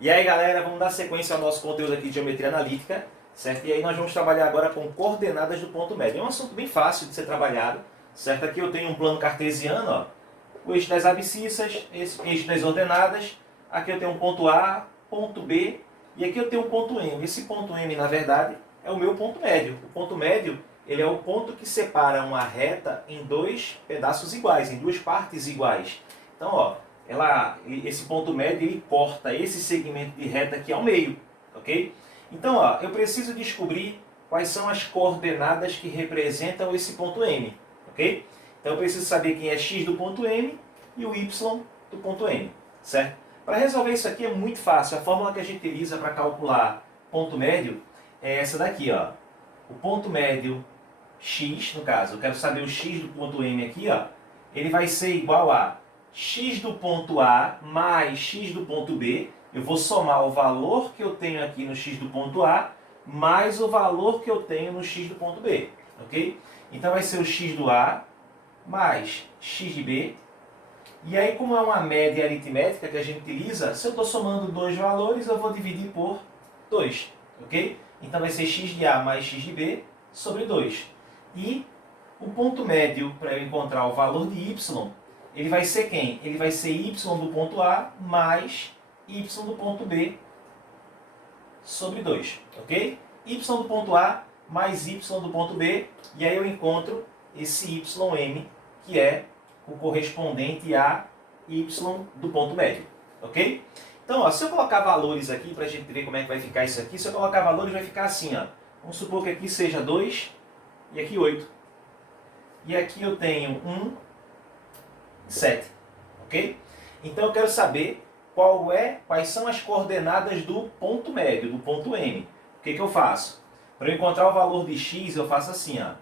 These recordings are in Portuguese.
E aí galera, vamos dar sequência ao nosso conteúdo aqui de Geometria Analítica, certo? E aí nós vamos trabalhar agora com coordenadas do ponto médio. É um assunto bem fácil de ser trabalhado, certo? Aqui eu tenho um plano cartesiano, ó, o eixo das abscissas, esse eixo das ordenadas. Aqui eu tenho um ponto A, ponto B, e aqui eu tenho um ponto M. Esse ponto M, na verdade, é o meu ponto médio. O ponto médio, ele é o ponto que separa uma reta em dois pedaços iguais, em duas partes iguais. Então, ó, esse ponto médio ele corta esse segmento de reta aqui ao meio, ok? Então, ó, eu preciso descobrir quais são as coordenadas que representam esse ponto M, ok? Então, eu preciso saber quem é x do ponto M e o y do ponto M, certo? Para resolver isso aqui é muito fácil. A fórmula que a gente utiliza para calcular ponto médio é essa daqui, ó. O ponto médio x, no caso, eu quero saber o x do ponto M aqui, ó. Ele vai ser igual a x do ponto A mais x do ponto B. Eu vou somar o valor que eu tenho aqui no x do ponto A mais o valor que eu tenho no x do ponto B, ok? Então vai ser o x do A mais x de B. E aí, como é uma média aritmética que a gente utiliza, se eu estou somando dois valores, eu vou dividir por 2, ok? Então vai ser x de A mais x de B sobre 2. E o ponto médio, para eu encontrar o valor de y, ele vai ser quem? Ele vai ser y do ponto A mais y do ponto B sobre 2, ok? Y do ponto A mais y do ponto B, e aí eu encontro esse ym, que é o correspondente a y do ponto médio, ok? Então, ó, se eu colocar valores aqui, para a gente ver como é que vai ficar isso aqui, se eu colocar valores vai ficar assim, ó. Vamos supor que aqui seja 2 e aqui 8. E aqui eu tenho 1, 7, ok? Então eu quero saber quais são as coordenadas do ponto médio, do ponto M. O que eu faço? Para eu encontrar o valor de x, eu faço assim, ó.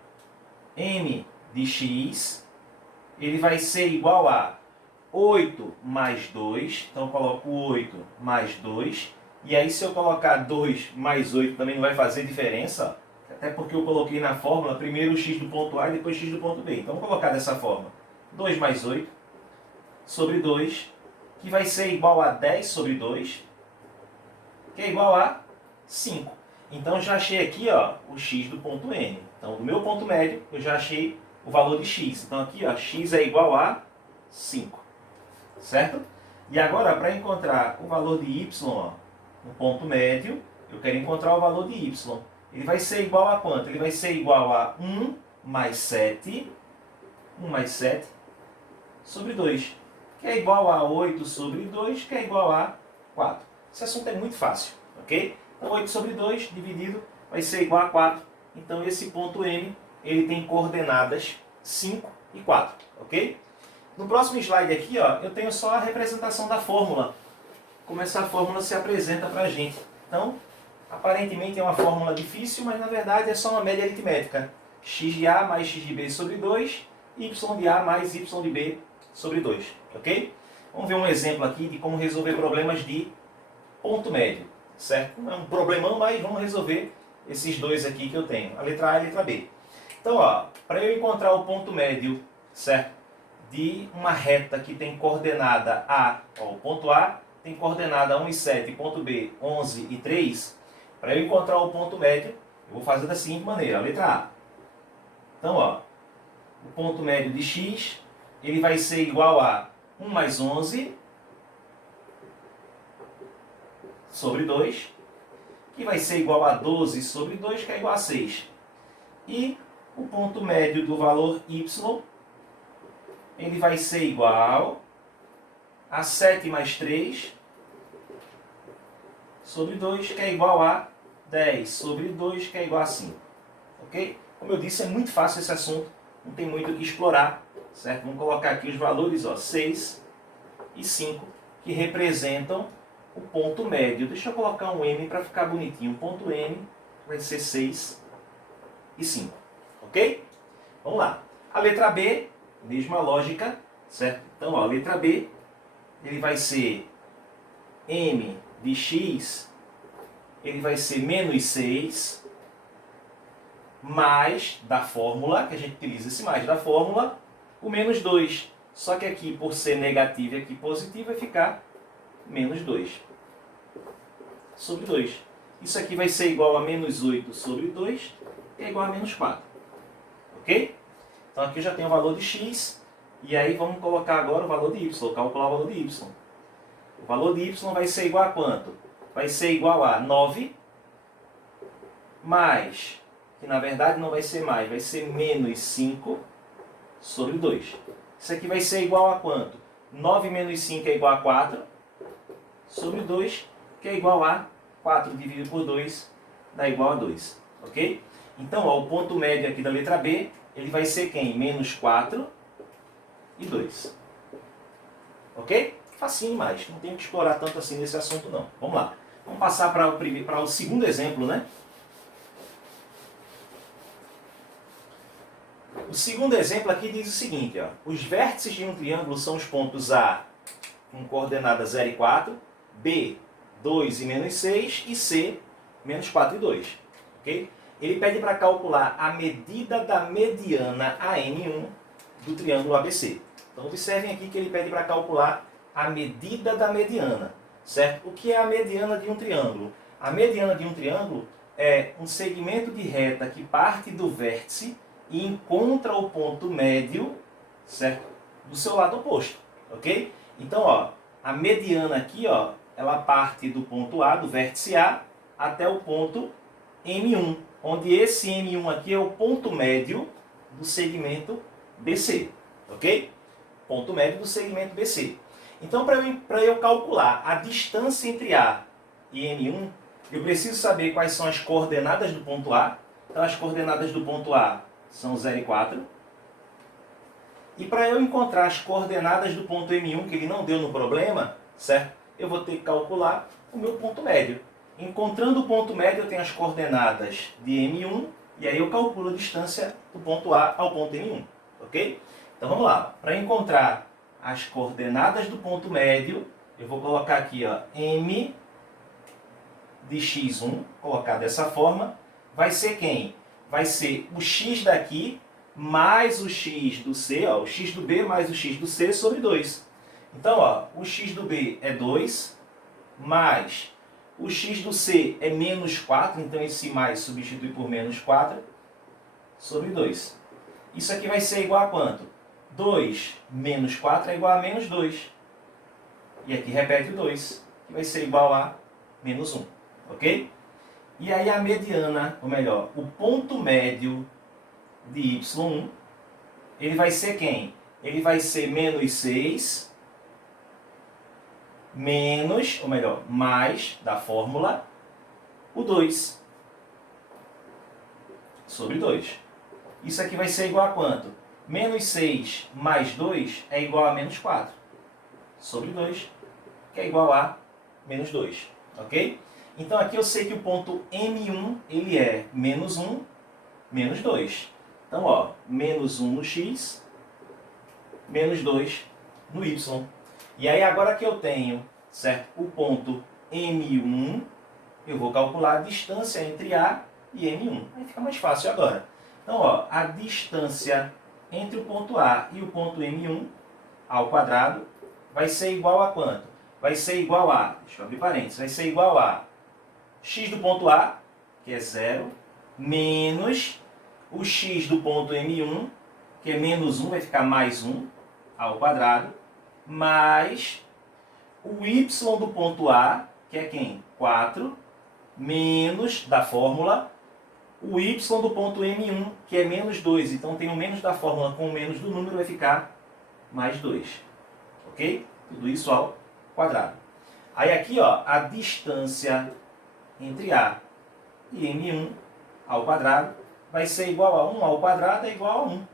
M de x, ele vai ser igual a 8 mais 2, então eu coloco 8 mais 2, e aí se eu colocar 2 mais 8 também não vai fazer diferença, ó, até porque eu coloquei na fórmula primeiro o x do ponto A e depois x do ponto B. Então vou colocar dessa forma, 2 mais 8 sobre 2, que vai ser igual a 10 sobre 2, que é igual a 5. Então já achei aqui, ó, o x do ponto N. Então do meu ponto médio eu já achei o valor de x. Então aqui, ó, x é igual a 5. Certo? E agora, para encontrar o valor de y, ó, no ponto médio, eu quero encontrar o valor de y. Ele vai ser igual a quanto? Ele vai ser igual a 1 mais 7, 1 mais 7 sobre 2, que é igual a 8 sobre 2, que é igual a 4. Esse assunto é muito fácil, ok? Então 8 sobre 2 dividido vai ser igual a 4. Então esse ponto M, ele tem coordenadas 5 e 4, ok? No próximo slide aqui, ó, eu tenho só a representação da fórmula. Como essa fórmula se apresenta para a gente. Então, aparentemente é uma fórmula difícil, mas na verdade é só uma média aritmética. X de A mais x de B sobre 2, y de A mais y de B sobre 2. Ok? Vamos ver um exemplo aqui de como resolver problemas de ponto médio. Certo? Não é um problemão, mas vamos resolver esses dois aqui que eu tenho. A letra A e a letra B. Então, ó, para eu encontrar o ponto médio, certo? De uma reta que tem coordenada A, ó, o ponto A tem coordenada 1 e 7, ponto B 11 e 3, para eu encontrar o ponto médio, eu vou fazer da seguinte maneira, a letra A. Então, ó, o ponto médio de x, ele vai ser igual a 1 mais 11 sobre 2, que vai ser igual a 12 sobre 2, que é igual a 6. E o ponto médio do valor y, ele vai ser igual a 7 mais 3 sobre 2, que é igual a 10 sobre 2, que é igual a 5. Ok? Como eu disse, é muito fácil esse assunto, não tem muito o que explorar, certo? Vamos colocar aqui os valores, ó, 6 e 5, que representam o ponto médio. Deixa eu colocar um M para ficar bonitinho. O ponto M vai ser 6 e 5. Ok? Vamos lá. A letra B, mesma lógica, certo? Então, ó, a letra B, ele vai ser M de x, ele vai ser menos 6, mais da fórmula, que a gente utiliza esse mais da fórmula, o menos 2. Só que aqui, por ser negativo e aqui positivo, vai ficar menos 2. sobre 2. Isso aqui vai ser igual a menos 8 sobre 2, que é igual a menos 4. Ok? Então aqui eu já tenho o valor de x, e aí vamos colocar agora o valor de y, calcular o valor de y. O valor de y vai ser igual a quanto? Vai ser igual a 9, mais, que na verdade não vai ser mais, vai ser menos 5 sobre 2. Isso aqui vai ser igual a quanto? 9 menos 5 é igual a 4 sobre 2, que é igual a 4 dividido por 2 dá igual a 2. Ok? Então, ó, o ponto médio aqui da letra B, ele vai ser quem? Menos 4 e 2. Ok? Facinho demais, não tenho que explorar tanto assim nesse assunto não. Vamos lá. Vamos passar para o segundo exemplo, né? O segundo exemplo aqui diz o seguinte, ó, os vértices de um triângulo são os pontos A com coordenadas 0 e 4, B, 2 e menos 6 e C, menos 4 e 2. Okay? Ele pede para calcular a medida da mediana AM1 do triângulo ABC. Então observem aqui que ele pede para calcular a medida da mediana. Certo? O que é a mediana de um triângulo? A mediana de um triângulo é um segmento de reta que parte do vértice e encontra o ponto médio, certo? Do seu lado oposto, ok? Então, ó, a mediana aqui, ó, ela parte do ponto A, do vértice A, até o ponto M1, onde esse M1 aqui é o ponto médio do segmento BC, ok? Ponto médio do segmento BC. Então, para eu calcular a distância entre A e M1, eu preciso saber quais são as coordenadas do ponto A. Então, as coordenadas do ponto A são 0 e 4. E para eu encontrar as coordenadas do ponto M1, que ele não deu no problema, certo? Eu vou ter que calcular o meu ponto médio. Encontrando o ponto médio, eu tenho as coordenadas de M1, e aí eu calculo a distância do ponto A ao ponto M1, ok? Então vamos lá. Para encontrar as coordenadas do ponto médio, eu vou colocar aqui, ó, M de x1, colocar dessa forma, vai ser quem? Vai ser o x daqui mais o x do C, ó, o x do B mais o x do C sobre 2. Então, ó, o x do B é 2, mais o x do C é menos 4, então esse mais substitui por menos 4, sobre 2. Isso aqui vai ser igual a quanto? 2 menos 4 é igual a menos 2. E aqui repete o 2, que vai ser igual a menos 1. Ok? E aí a mediana, ou melhor, o ponto médio de y1, ele vai ser quem? Ele vai ser menos 6, menos, ou melhor, mais da fórmula, o 2, sobre 2. Isso aqui vai ser igual a quanto? Menos 6 mais 2 é igual a menos 4, sobre 2, que é igual a menos 2. Ok? Então aqui eu sei que o ponto M1 ele é menos 1, menos 2. Então, ó, menos 1 no x, menos 2 no y. E aí agora que eu tenho, certo, o ponto M1, eu vou calcular a distância entre A e M1. Aí fica mais fácil agora. Então, ó, a distância entre o ponto A e o ponto M1 ao quadrado vai ser igual a quanto? Vai ser igual a, deixa eu abrir parênteses, vai ser igual a x do ponto A, que é 0, menos o x do ponto M1, que é menos 1, vai ficar mais 1 ao quadrado, mais o y do ponto A, que é quem? 4, menos da fórmula, o y do ponto M1, que é menos 2. Então tem o menos da fórmula com o menos do número, vai ficar mais 2. Ok? Tudo isso ao quadrado. Aí aqui, ó, a distância entre A e M1 ao quadrado vai ser igual a 1 ao quadrado é igual a 1.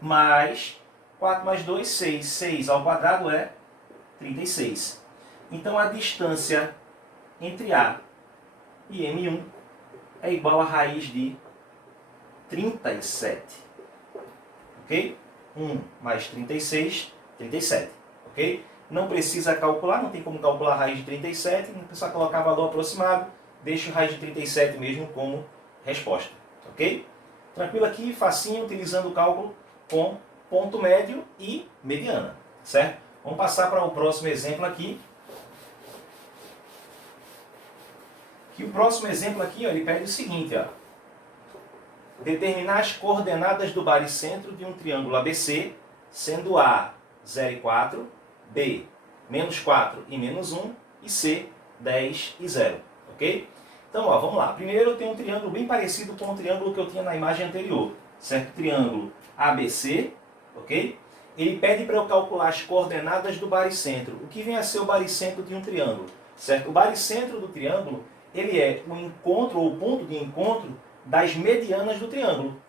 Mais 4 mais 2, 6. 6 ao quadrado é 36. Então a distância entre A e M1 é igual a raiz de 37. Ok? 1 mais 36, 37. Ok? Não precisa calcular, não tem como calcular a raiz de 37, não precisa colocar valor aproximado, deixa a raiz de 37 mesmo como resposta. Ok? Tranquilo aqui, facinho, utilizando o cálculo com ponto médio e mediana. Certo? Vamos passar para o próximo exemplo aqui. Que o próximo exemplo aqui, ó, ele pede o seguinte, ó. Determinar as coordenadas do baricentro de um triângulo ABC, sendo A 0 e 4, B menos 4 e menos 1 e C 10 e 0. Ok? Então, ó, vamos lá. Primeiro eu tenho um triângulo bem parecido com o triângulo que eu tinha na imagem anterior. Certo? Triângulo ABC, ok? Ele pede para eu calcular as coordenadas do baricentro. O que vem a ser o baricentro de um triângulo? Certo? O baricentro do triângulo, ele é o encontro ou o ponto de encontro das medianas do triângulo.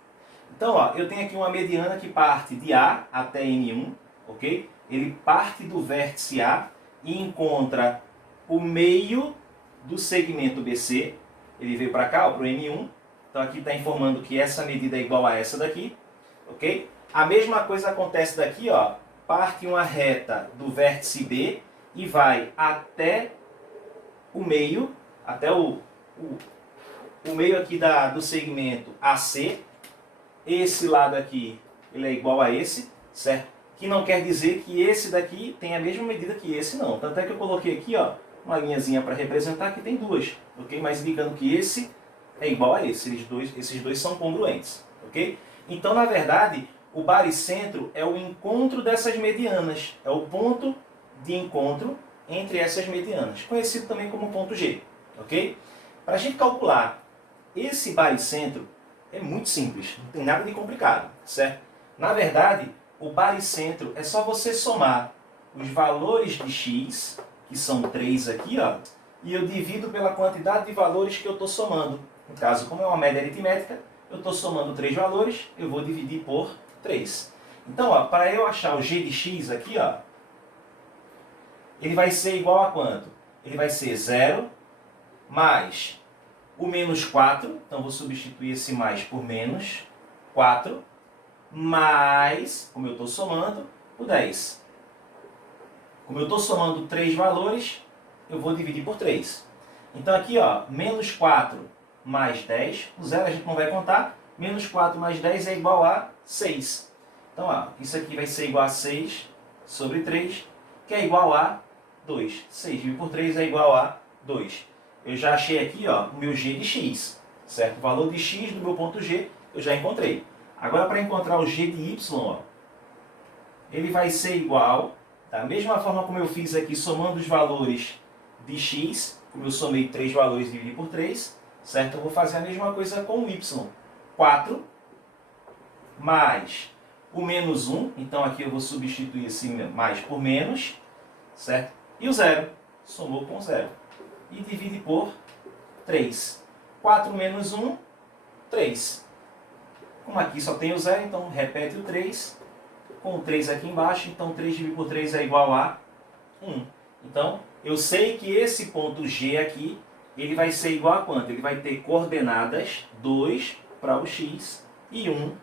Então, ó, eu tenho aqui uma mediana que parte de A até N1, ok? Ele parte do vértice A e encontra o meio do segmento BC. Ele veio para cá, para o N1. Então, aqui está informando que essa medida é igual a essa daqui, ok? A mesma coisa acontece daqui, ó. Parte uma reta do vértice B e vai até o meio, até o meio aqui do segmento AC. Esse lado aqui, ele é igual a esse, certo? Que não quer dizer que esse daqui tem a mesma medida que esse, não. Tanto é que eu coloquei aqui, ó, uma linhazinha para representar que tem duas, ok? Mas indicando que esse é igual a esse. Esses dois são congruentes, ok? Então, na verdade, o baricentro é o encontro dessas medianas. É o ponto de encontro entre essas medianas, conhecido também como ponto G, ok? Para a gente calcular esse baricentro, é muito simples, não tem nada de complicado, certo? Na verdade, o baricentro é só você somar os valores de x, que são 3 aqui, ó, e eu divido pela quantidade de valores que eu estou somando. No caso, como é uma média aritmética, eu estou somando 3 valores, eu vou dividir por 3. Então, ó, para eu achar o g de x aqui, ó, ele vai ser igual a quanto? Ele vai ser 0 mais o menos 4, então vou substituir esse mais por menos 4, mais, como eu estou somando, o 10. Como eu estou somando 3 valores, eu vou dividir por 3. Então aqui, ó, menos 4 mais 10, o zero a gente não vai contar, menos 4 mais 10 é igual a 6. Então, ó, isso aqui vai ser igual a 6 sobre 3, que é igual a 2. 6 dividido por 3 é igual a 2. Eu já achei aqui, ó, o meu g de x, certo? O valor de x do meu ponto G eu já encontrei. Agora, para encontrar o g de y, ó, ele vai ser igual, da mesma forma como eu fiz aqui, somando os valores de x, como eu somei 3 valores e dividi por 3, certo? Eu vou fazer a mesma coisa com o y. 4 mais o menos 1, então aqui eu vou substituir esse mais por menos, certo? E o zero, somou com zero. E divide por 3. 4 menos 1, 3. Como aqui só tem o zero, então repete o 3. Com o 3 aqui embaixo, então 3 dividido por 3 é igual a 1. Então, eu sei que esse ponto G aqui, ele vai ser igual a quanto? Ele vai ter coordenadas 2 para o x e 1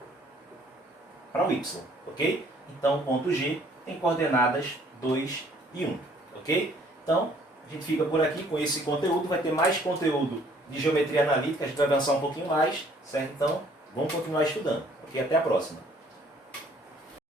para o y, ok? Então, o ponto G tem coordenadas 2 e 1, ok? Então, a gente fica por aqui com esse conteúdo, vai ter mais conteúdo de geometria analítica, a gente vai avançar um pouquinho mais, certo? Então, vamos continuar estudando, ok? Até a próxima.